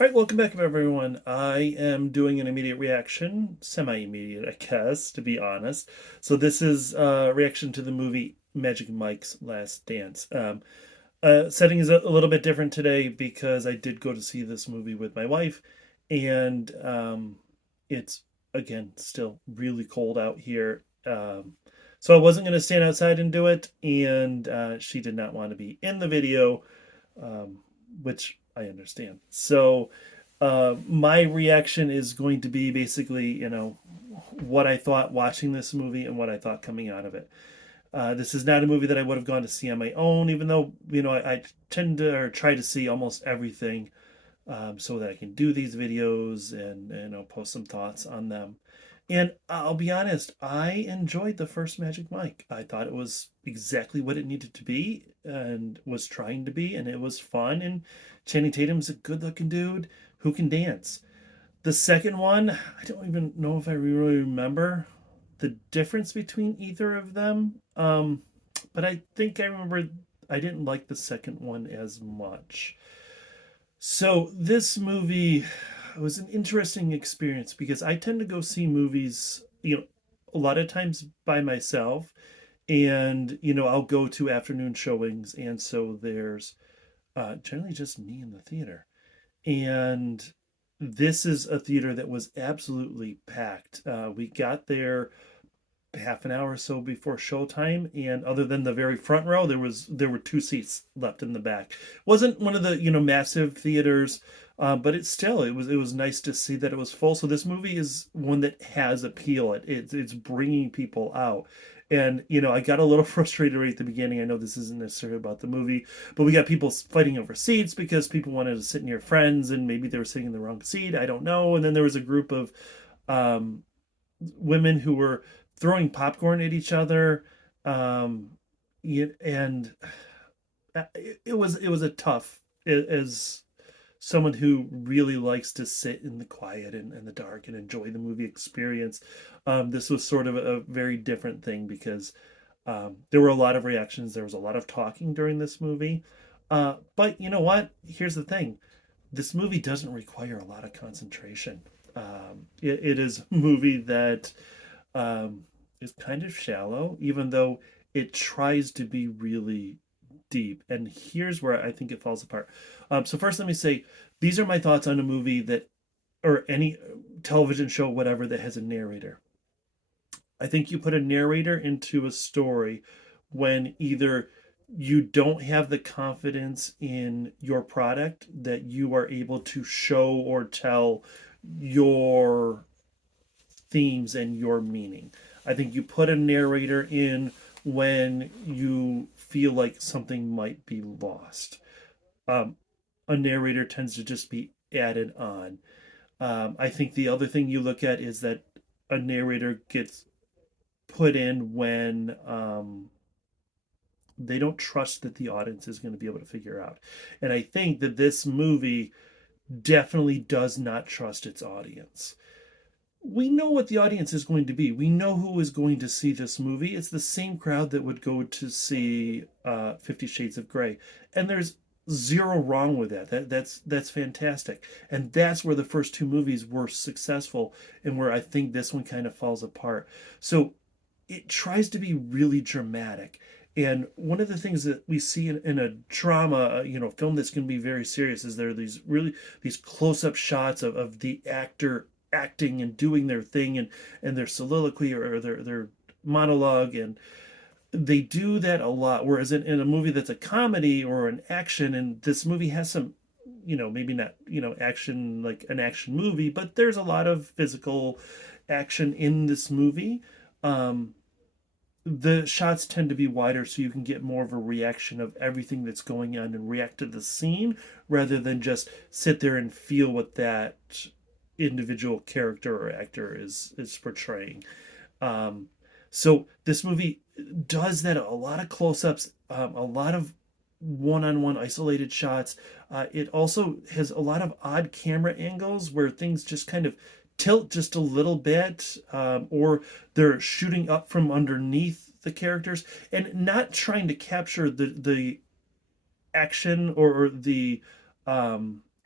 All right, welcome back, everyone. I am doing an immediate reaction, semi-immediate, I guess, to be honest. So this is a reaction to the movie Magic Mike's Last Dance. Setting is a little bit different today because I did go to see this movie with my wife, and it's again still really cold out here. So I wasn't going to stand outside and do it, and she did not want to be in the video, um, which I understand. So my reaction is going to be basically, what I thought watching this movie and what I thought coming out of it. This is not a movie that I would have gone to see on my own, even though, I tend to or try to see almost everything so that I can do these videos and I'll post some thoughts on them. And I'll be honest, I enjoyed the first Magic Mike. I thought it was exactly what it needed to be and was trying to be, and it was fun. And Channing Tatum's a good looking dude who can dance. The second one, I don't even know if I really remember the difference between either of them. But I think I remember I didn't like the second one as much. So this movie was an interesting experience because I tend to go see movies, a lot of times by myself, and I'll go to afternoon showings, and so there's generally just me in the theater. And this is a theater that was absolutely packed. We got there half an hour or so before showtime, and other than the very front row, there were two seats left in the back. Wasn't one of the massive theaters, but it was nice to see that it was full. So this movie is one that has appeal. It's bringing people out. And I got a little frustrated right at the beginning. I know this isn't necessarily about the movie, but we got people fighting over seats because people wanted to sit near friends, and maybe they were sitting in the wrong seat. I don't know. And then there was a group of um, women who were throwing popcorn at each other, um, and it was a tough as someone who really likes to sit in the quiet and the dark and enjoy the movie experience. This was sort of a very different thing because there were a lot of reactions. There was a lot of talking during this movie. But you know what? Here's the thing: this movie doesn't require a lot of concentration. It is a movie that um, is kind of shallow, even though it tries to be really deep. And here's where I think it falls apart. So first, let me say these are my thoughts on a movie that, or any television show, whatever, that has a narrator. I think you put a narrator into a story when either you don't have the confidence in your product that you are able to show or tell your themes and your meaning. I think you put a narrator in when you feel like something might be lost. Um, a narrator tends to just be added on. I think the other thing you look at is that a narrator gets put in when they don't trust that the audience is going to be able to figure out. And I think that this movie definitely does not trust its audience. We know what the audience is going to be. We know who is going to see this movie. It's the same crowd that would go to see 50 Shades of Grey. And there's zero wrong with that. That's fantastic. And that's where the first two movies were successful and where I think this one kind of falls apart. So it tries to be really dramatic. And one of the things that we see in a drama, film that's going to be very serious is there are these close-up shots of the actor acting and doing their thing and their soliloquy or their monologue, and they do that a lot. Whereas in a movie that's a comedy or an action, and this movie has some, maybe not, action like an action movie, but there's a lot of physical action in this movie. Um, the shots tend to be wider so you can get more of a reaction of everything that's going on and react to the scene rather than just sit there and feel what that individual character or actor is portraying. Um, so this movie does that, a lot of close-ups, a lot of one-on-one isolated shots. It also has a lot of odd camera angles where things just kind of tilt just a little bit, or they're shooting up from underneath the characters and not trying to capture the action or the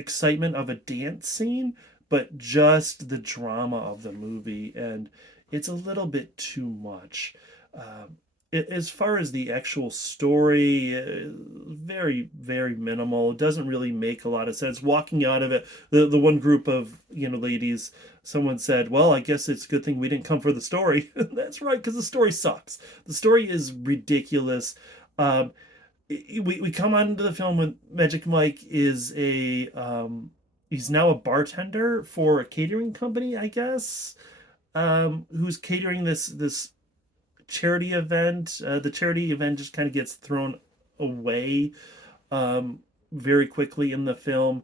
excitement of a dance scene, but just the drama of the movie, and it's a little bit too much. Um, as far as the actual story, very, very minimal. It doesn't really make a lot of sense. Walking out of it, the one group of ladies, someone said, "Well, I guess it's a good thing we didn't come for the story." That's right, because the story sucks. The story is ridiculous. Um, we come on into the film when Magic Mike is a he's now a bartender for a catering company, I guess, who's catering this charity event. The charity event just kind of gets thrown away very quickly in the film.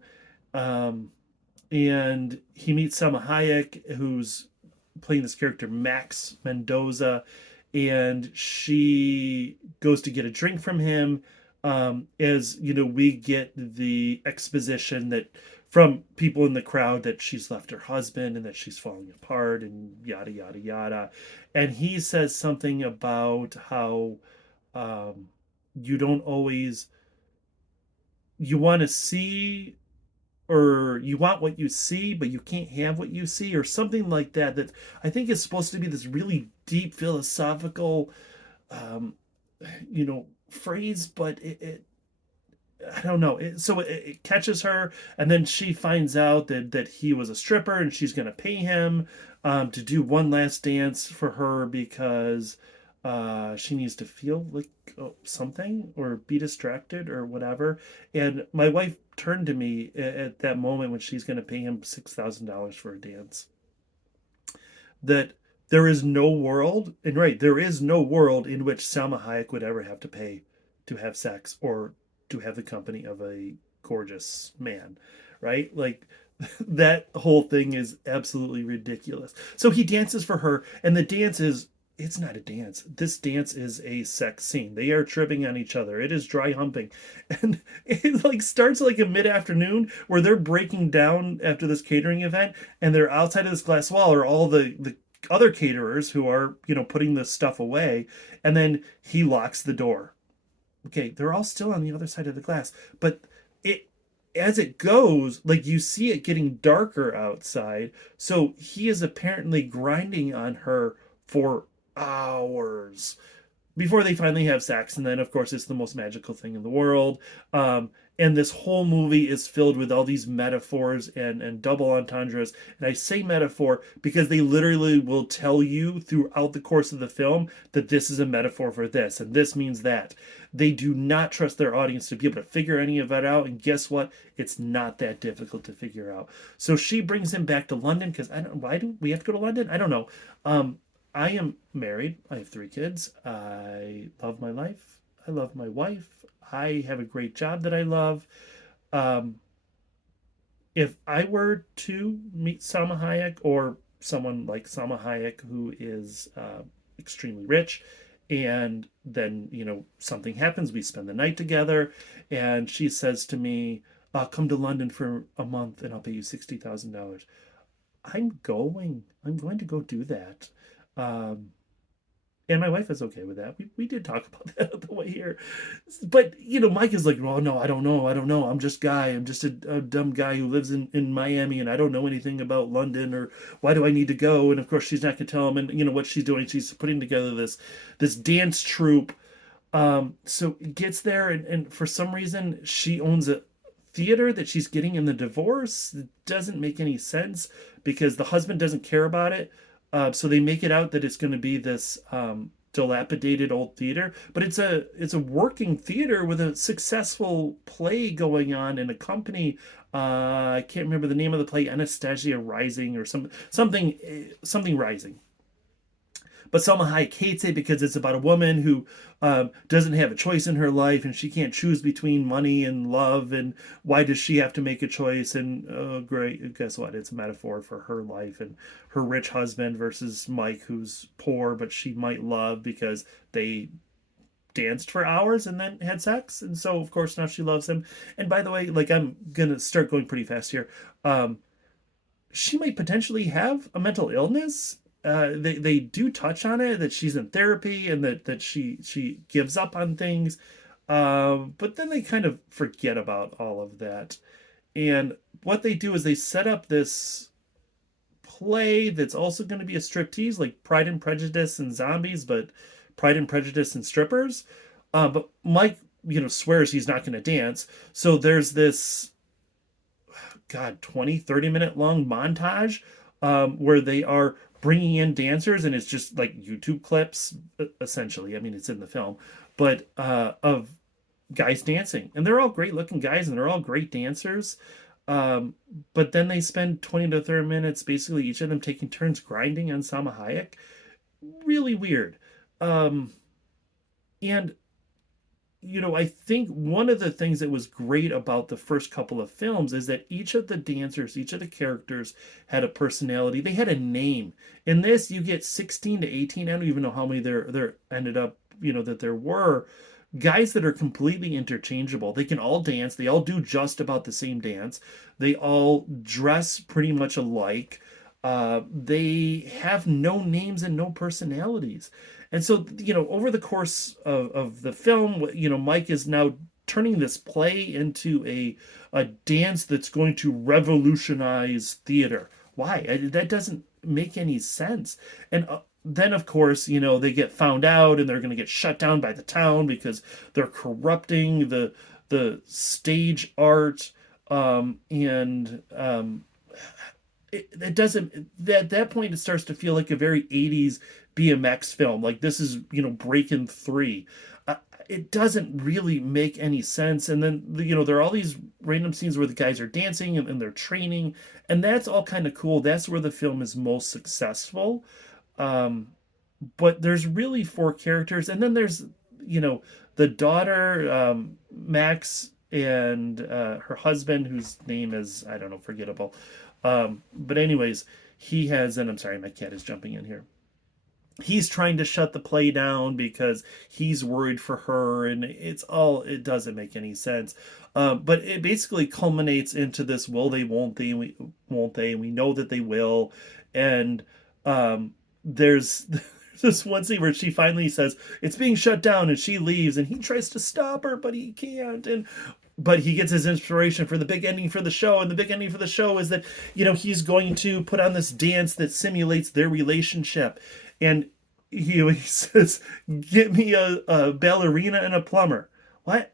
Um, and he meets Selma Hayek, who's playing this character Max Mendoza, and she goes to get a drink from him. As we get the exposition that from people in the crowd that she's left her husband and that she's falling apart and yada yada yada, and he says something about how um, you don't always you want to see or you want what you see, but you can't have what you see, or something like that. That I think is supposed to be this really deep philosophical, um, phrase, but I don't know. So it catches her, and then she finds out that he was a stripper, and she's gonna pay him to do one last dance for her because she needs to feel like something or be distracted or whatever. And my wife turned to me at that moment when she's gonna pay him $6,000 for a dance. That there is no world, and right, there is no world in which Salma Hayek would ever have to pay to have sex or to have the company of a gorgeous man, right? Like that whole thing is absolutely ridiculous. So he dances for her, and the dance is it's not a dance. This dance is a sex scene. They are tripping on each other. It is dry humping. And it like starts like a mid-afternoon where they're breaking down after this catering event, and they're outside of this glass wall are all the other caterers who are, putting this stuff away, and then he locks the door. Okay, they're all still on the other side of the glass, but it as it goes, like you see it getting darker outside. So he is apparently grinding on her for hours before they finally have sex. And then of course it's the most magical thing in the world. And this whole movie is filled with all these metaphors and double entendres. And I say metaphor because they literally will tell you throughout the course of the film that this is a metaphor for this and this means that. They do not trust their audience to be able to figure any of that out. And guess what? It's not that difficult to figure out. So she brings him back to London because I don't why do we have to go to London? I don't know. I am married. I have 3 kids. I love my life. I love my wife. I have a great job that I love. Um, if I were to meet Salma Hayek or someone like Salma Hayek who is extremely rich, and then something happens, we spend the night together, and she says to me, "Come to London for a month, and I'll pay you $60,000." I'm going. I'm going to go do that. Um, and my wife is okay with that. We did talk about that on the way here. But, Mike is like, "Oh, no, I don't know. I don't know. I'm just guy. I'm just a dumb guy who lives in Miami, and I don't know anything about London, or why do I need to go?" And of course, she's not going to tell him. And, what she's doing, she's putting together this dance troupe. So it gets there, and for some reason, she owns a theater that she's getting in the divorce. It doesn't make any sense because the husband doesn't care about it. So they make it out that it's going to be this dilapidated old theater, but it's a working theater with a successful play going on in a company. I can't remember the name of the play, Anastasia Rising or something Rising. But Selma Hayek hates it because it's about a woman who doesn't have a choice in her life, and she can't choose between money and love. And why does she have to make a choice? And oh, great, guess what? It's a metaphor for her life and her rich husband versus Mike, who's poor, but she might love because they danced for hours and then had sex. And so, of course, now she loves him. And by the way, like I'm going to start going pretty fast here. She might potentially have a mental illness. They do touch on it that she's in therapy and that she gives up on things, but then they kind of forget about all of that. And what they do is they set up this play that's also going to be a striptease, like Pride and Prejudice and zombies, but Pride and Prejudice and strippers. But Mike, swears he's not going to dance. So there's this, God, 20-30 minute long montage where they are bringing in dancers, and it's just like YouTube clips, essentially. I mean, it's in the film, but of guys dancing, and they're all great looking guys, and they're all great dancers. Um, but then they spend 20 to 30 minutes, basically each of them taking turns grinding on Salma Hayek. Really weird. Um, and I think one of the things that was great about the first couple of films is that each of the dancers, each of the characters had a personality. They had a name. In this, you get 16 to 18. I don't even know how many there ended up, that there were guys that are completely interchangeable. They can all dance. They all do just about the same dance. They all dress pretty much alike. They have no names and no personalities. And so, over the course of the film, Mike is now turning this play into a dance that's going to revolutionize theater. Why? That doesn't make any sense. And then, of course, they get found out and they're going to get shut down by the town because they're corrupting the stage art. And it doesn't, at that point it starts to feel like a very 80s BMX film. Like this is, Breaking 3. It doesn't really make any sense. And then, there are all these random scenes where the guys are dancing and they're training, and that's all kind of cool. That's where the film is most successful. Um, but there's really four characters, and then there's, the daughter, Max, and her husband, whose name is, I don't know, forgettable. But anyways, he has, and I'm sorry, my cat is jumping in here. He's trying to shut the play down because he's worried for her, and it doesn't make any sense. But it basically culminates into this: will they, won't they, won't they? And we know that they will. And there's this one scene where she finally says it's being shut down, and she leaves, and he tries to stop her, but he can't. And but he gets his inspiration for the big ending for the show, and the big ending for the show is that he's going to put on this dance that simulates their relationship. And he says, get me a ballerina and a plumber. What?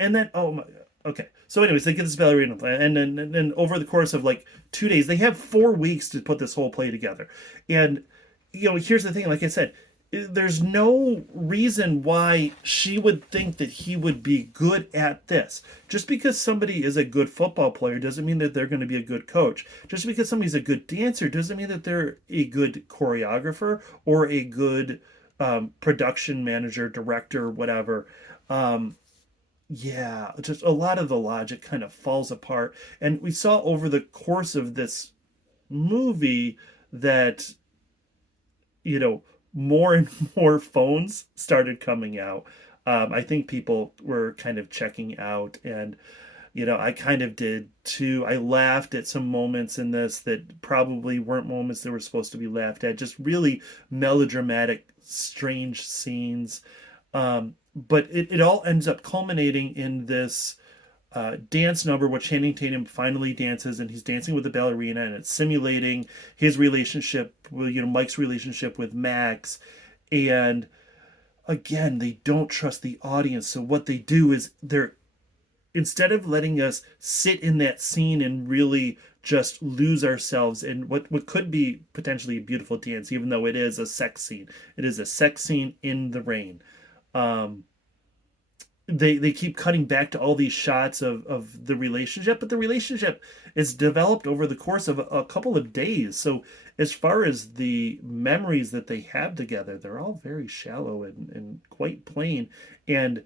And then, oh my, okay, so anyways, they get this ballerina plan, and over the course of like 2 days, they have 4 weeks to put this whole play together. And here's the thing, like I said, there's no reason why she would think that he would be good at this. Just because somebody is a good football player doesn't mean that they're going to be a good coach. Just because somebody's a good dancer doesn't mean that they're a good choreographer or a good production manager, director, whatever. Yeah, just a lot of the logic kind of falls apart. And we saw over the course of this movie that, you know, more and more phones started coming out. I think people were kind of checking out, and I kind of did too. I laughed at some moments in this that probably weren't moments that were supposed to be laughed at. Just really melodramatic, strange scenes. But it all ends up culminating in this dance number, which Channing Tatum finally dances, and he's dancing with the ballerina, and it's simulating his relationship with, Mike's relationship with Max. And again, they don't trust the audience. So what they do is they're, instead of letting us sit in that scene and really just lose ourselves in what could be potentially a beautiful dance, even though it is a sex scene. It is a sex scene in the rain. Um, they keep cutting back to all these shots of the relationship, but the relationship is developed over the course of a couple of days. So as far as the memories that they have together, they're all very shallow and quite plain. And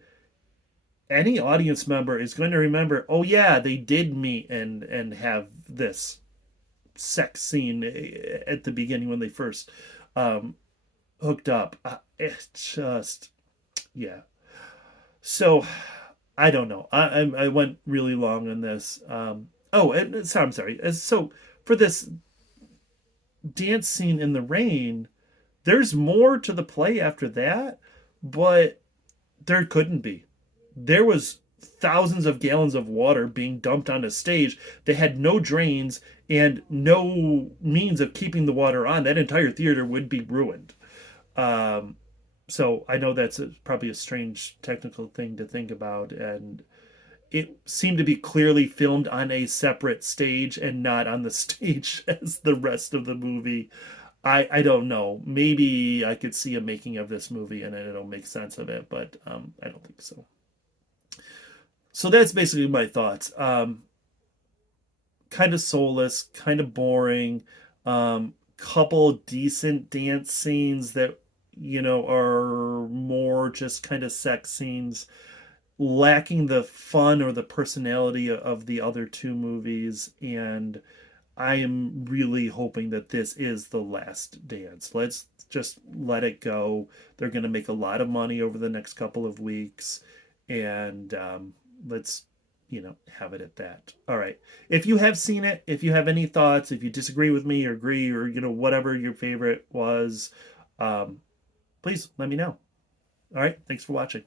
any audience member is going to remember, oh yeah, they did meet and have this sex scene at the beginning when they first um, hooked up. It's just, yeah. So I don't know. I went really long on this. Oh, and so I'm sorry. So for this dance scene in the rain, there's more to the play after that, but there couldn't be. There was thousands of gallons of water being dumped on a stage. They had no drains and no means of keeping the water on. That entire theater would be ruined. Um, so I know that's probably a strange technical thing to think about, and it seemed to be clearly filmed on a separate stage and not on the stage as the rest of the movie. I don't know. Maybe I could see a making of this movie and it'll make sense of it, but I don't think so. So that's basically my thoughts. Kind of soulless, kind of boring. Couple decent dance scenes that are more just kind of sex scenes, lacking the fun or the personality of the other two movies. And I am really hoping that this is the last dance. Let's just let it go. They're going to make a lot of money over the next couple of weeks, and let's have it at that. All right. If you have seen it, if you have any thoughts, if you disagree with me or agree, or whatever your favorite was, um, please let me know. All right. Thanks for watching.